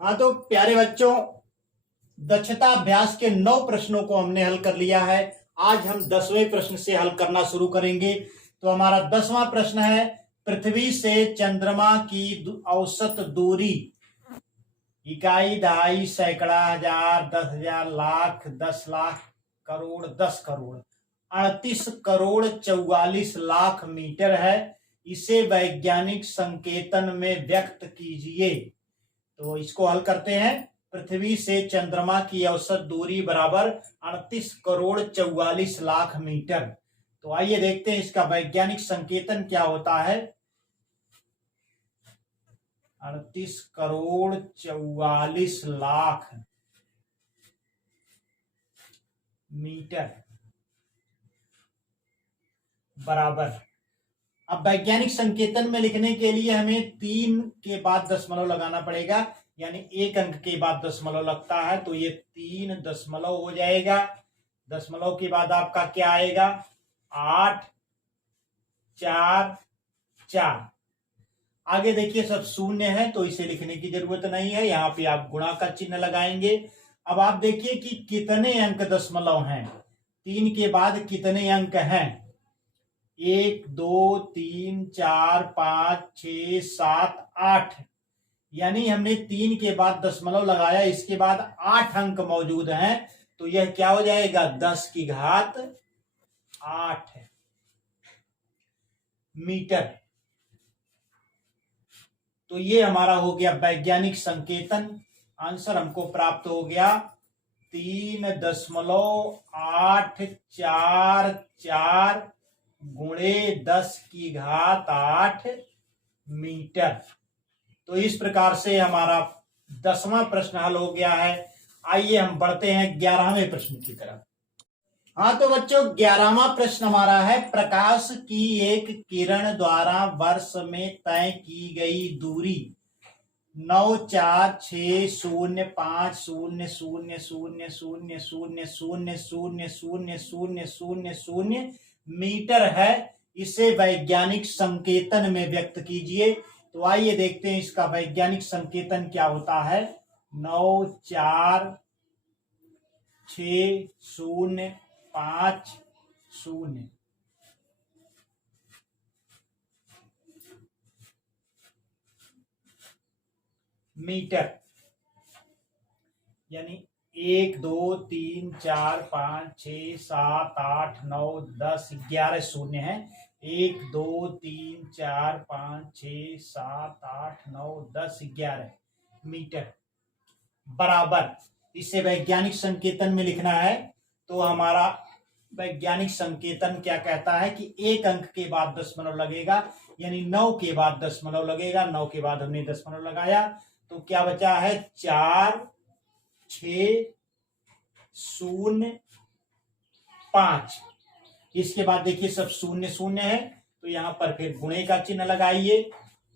हाँ तो प्यारे बच्चों, दक्षता अभ्यास के 9 प्रश्नों को हमने हल कर लिया है। आज हम 10वें प्रश्न से हल करना शुरू करेंगे। तो हमारा 10वां प्रश्न है, पृथ्वी से चंद्रमा की औसत दूरी इकाई, दहाई, सैकड़ा, हजार, 10,000, लाख, 10 लाख, करोड़, 10 करोड़, 38 करोड़ 44 लाख मीटर है। इसे वैज्ञानिक संकेतन में व्यक्त कीजिए। तो इसको हल करते हैं। पृथ्वी से चंद्रमा की औसत दूरी बराबर 38 करोड़ 44 लाख मीटर। तो आइए देखते हैं इसका वैज्ञानिक संकेतन क्या होता है। 38 करोड़ 44 लाख मीटर बराबर, अब वैज्ञानिक संकेतन में लिखने के लिए हमें 3 के बाद दशमलव लगाना पड़ेगा, यानी एक अंक के बाद दशमलव लगता है, तो ये 3 दशमलव हो जाएगा। दशमलव के बाद आपका क्या आएगा, 8 4 4। आगे देखिए सब शून्य है, तो इसे लिखने की जरूरत नहीं है, यहाँ पे आप गुणा का चिन्ह लगाएंगे। अब आप देखिए कि कितने अंक दशमलव हैं, 3 के बाद कितने अंक हैं, 1 2 3 4 5 6 7 8, यानी हमने 3 के बाद दशमलव लगाया, इसके बाद 8 अंक मौजूद हैं, तो यह क्या हो जाएगा, 10 की घात 8 मीटर। तो ये हमारा हो गया वैज्ञानिक संकेतन। आंसर हमको प्राप्त हो गया 3.844 गुणे 10 की घात 8 मीटर। तो इस प्रकार से हमारा 10वां प्रश्न हल हो गया है। आइए हम बढ़ते हैं 11वें प्रश्न की तरफ। हाँ तो बच्चों, 11वां प्रश्न हमारा है, प्रकाश की एक किरण द्वारा वर्ष में तय की गई दूरी 9,4,6,0,0,0,0,0,0,0,0,0,0,0,0,0,0,0,0 मीटर है। इसे वैज्ञानिक संकेतन में व्यक्त कीजिए। तो आइए देखते हैं इसका वैज्ञानिक संकेतन क्या होता है। 9,4,6,0,5,0 मीटर, यानी 1 2 3 4 5 6 7 8 9 10 11 शून्य है। 1 2 3 4 5 6 7 8 9 10 11 मीटर बराबर, इसे वैज्ञानिक संकेतन में लिखना है। तो हमारा वैज्ञानिक संकेतन क्या कहता है कि एक अंक के बाद दशमलव लगेगा, यानी 9 के बाद दशमलव लगेगा। 9 के बाद हमने दशमलव लगाया, तो क्या बचा है, 4 6 0 5। इसके बाद देखिए सब शून्य शून्य है, तो यहां पर फिर गुणे का चिन्ह लगाइए।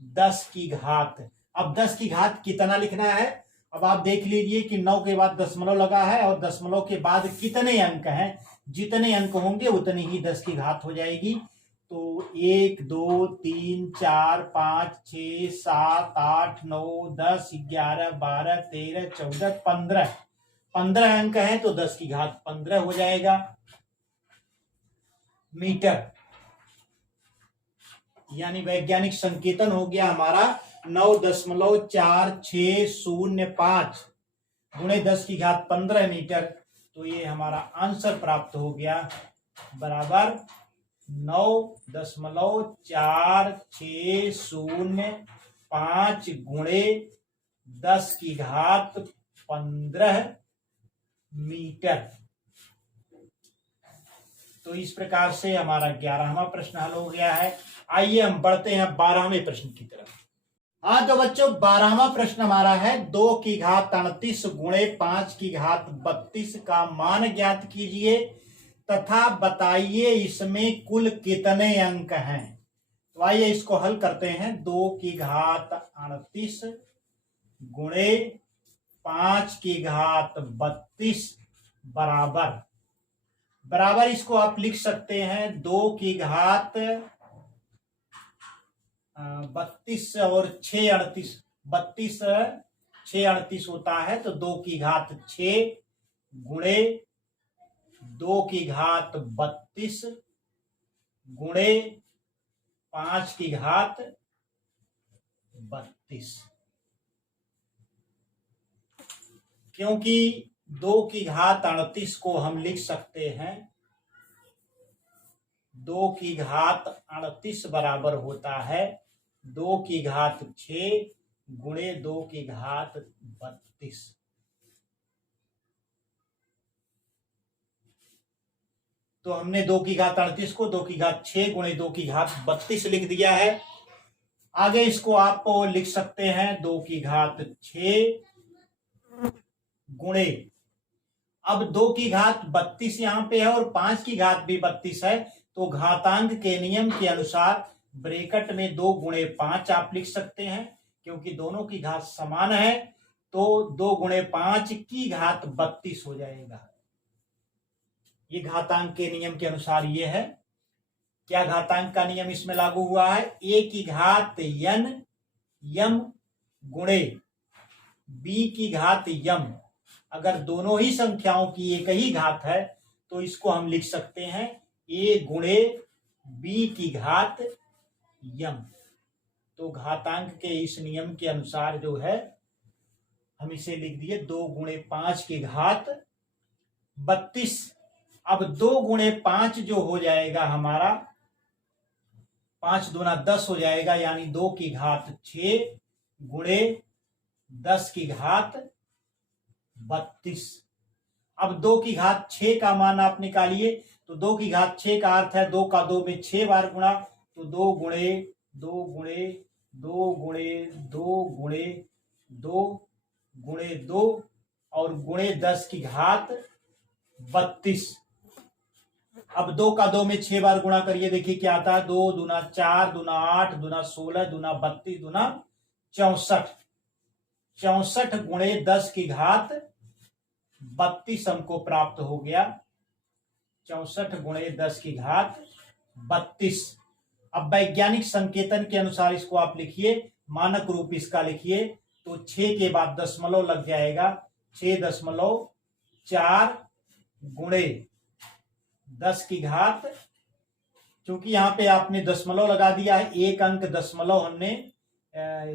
10 की घात, अब 10 की घात कितना लिखना है। अब आप देख लीजिए कि 9 के बाद दशमलव लगा है, और दशमलव के बाद कितने अंक हैं, जितने अंक होंगे उतनी ही 10 की घात हो जाएगी। तो 1 2 3 4 5 6 7 8 9 10 11 12 13 14 15 15 अंक है, तो 10 की घात 15 हो जाएगा मीटर। यानी वैज्ञानिक संकेतन हो गया हमारा 9.4605 गुणे 10 की घात 15 मीटर। तो ये हमारा आंसर प्राप्त हो गया बराबर 9.4605 गुणे 10 की घात 15 मीटर। तो इस प्रकार से हमारा 11वां प्रश्न हल हो गया है। आइए हम बढ़ते हैं 12वें प्रश्न की तरफ। हाँ तो बच्चों, 12वां प्रश्न हमारा है, 2 की घात 38 गुणे 5 की घात 32 का मान ज्ञात कीजिए तथा बताइए इसमें कुल कितने अंक हैं। तो आइए इसको हल करते हैं। 2 की घात 38 गुणे 5 की घात 32 बराबर, इसको आप लिख सकते हैं 2 की घात 32 और 6 38, 32 6 38 होता है तो 2 की घात 6 गुणे 2 की घात 32 गुणे 5 की घात 32। क्योंकि 2 की घात 38 को हम लिख सकते हैं 2 की घात 38 बराबर होता है 2 की घात 6 गुणे 2 की घात 32। तो हमने 2 की घात 38 को 2 की घात 6 गुणे 2 की घात 32 लिख दिया है। आगे इसको आप लिख सकते हैं 2 की घात 6 गुणे, अब 2 की घात 32 यहां पे है और 5 की घात भी 32 है, तो घातांक के नियम के अनुसार ब्रैकेट में 2 गुणे 5 आप लिख सकते हैं, क्योंकि दोनों की घात समान है तो 2 गुणे 5 की घात 32 हो जाएगा। ये घातांक के नियम के अनुसार ये है। क्या घातांक का नियम इसमें लागू हुआ है? a की घात n यम गुणे b की यम। अगर दोनों ही संख्याओं की एक ही घात है तो इसको हम लिख सकते हैं a गुणे b की घात यम। तो घातांक के इस नियम के अनुसार जो है हम इसे लिख दिए 2 गुणे 5 की घात 32। अब 2 गुणे 5 जो हो जाएगा हमारा 5 दूना 10 हो जाएगा, यानी 2 की घात 6 गुणे 10 की घात 32। अब 2 की घात 6 का मान आप निकालिए, तो 2 की घात 6 का अर्थ है 2 का 2 में 6 बार गुणा, तो 2 गुणे 2 गुणे 2 गुणे 2 गुणे 2 गुणे 2 और गुणे 10 की घात 32। अब 2 का 2 में 6 बार गुणा करिए, देखिए क्या आता है, 2 दूना 4 दूना 8 दूना 16 दूना 32 दूना 64। 64 गुणे 10 की घात 32 हमको प्राप्त हो गया। 64 गुणे 10 की घात 32। अब वैज्ञानिक संकेतन के अनुसार इसको आप लिखिए, मानक रूप इसका लिखिए, तो 6 के बाद दशमलव लग जाएगा, 6.4 गुणे 10 की घात, क्योंकि यहां पे आपने दशमलव लगा दिया है, एक अंक दशमलव हमने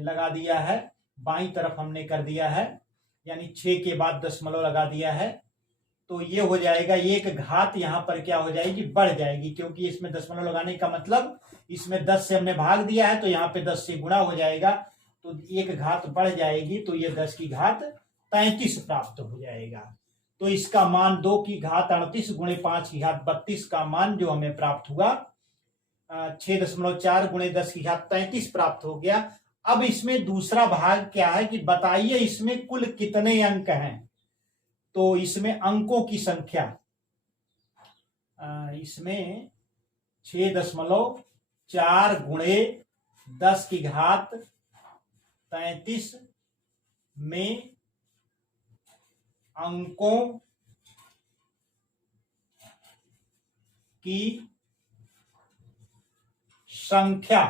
लगा दिया है, बाईं तरफ हमने कर दिया है, यानी 6 के बाद दशमलव लगा दिया है, तो ये हो जाएगा एक घात यहां पर क्या हो जाएगी, बढ़ जाएगी, क्योंकि इसमें दशमलव लगाने का मतलब इसमें 10 से हमने भाग दिया है तो यहाँ पे 10 से गुणा हो जाएगा, तो एक घात बढ़ जाएगी, तो ये 10 की घात 33 प्राप्त हो जाएगा। तो इसका मान 2 की घात 38 गुणे 5 की घात 32 का मान जो हमें प्राप्त हुआ 6.4 गुणे 10 की घात 33 प्राप्त हो गया। अब इसमें दूसरा भाग क्या है कि बताइए इसमें कुल कितने अंक हैं, तो इसमें अंकों की संख्या, इसमें 6.4 गुणे 10 की घात 33 में अंकों की संख्या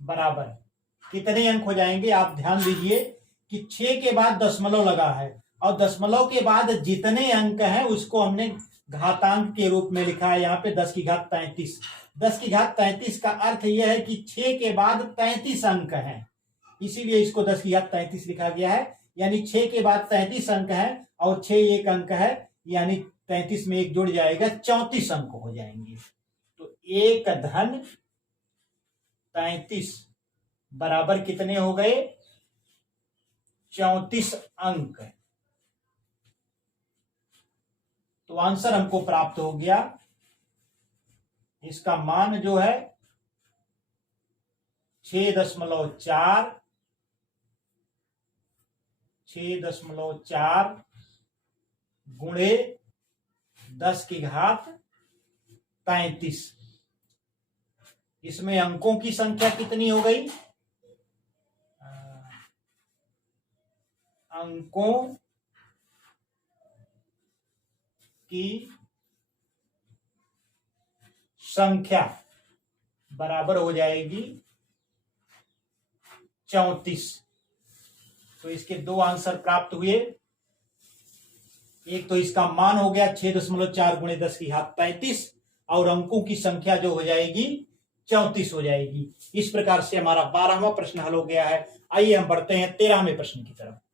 बराबर कितने अंक हो जाएंगे। आप ध्यान दीजिए कि 6 के बाद दशमलव लगा है और दशमलव के बाद जितने अंक हैं उसको हमने घातांक के रूप में लिखा है, यहाँ पे 10 की घात 33। 10 की घात 33 का अर्थ यह है कि 6 के बाद 33 अंक हैं, इसीलिए इसको 10 की घात 33 लिखा गया है, यानी 6 के बाद 33 अंक है और 6 एक अंक है, यानी 33 में एक जुड़ जाएगा, 34 अंक हो जाएंगे। तो 1 धन 33 बराबर कितने हो गए, 34 अंक। तो आंसर हमको प्राप्त हो गया, इसका मान जो है 6.4 गुणे 10 की घात 33। इसमें अंकों की संख्या कितनी हो गई, अंकों की संख्या बराबर हो जाएगी 34। तो इसके दो आंसर प्राप्त हुए। एक तो इसका मान हो गया 6.4 गुणे 10 की घात 35 और अंकों की संख्या जो हो जाएगी 34 हो जाएगी। इस प्रकार से हमारा 12वां प्रश्न हल हो गया है। आइए हम बढ़ते हैं 13वें प्रश्न की तरफ।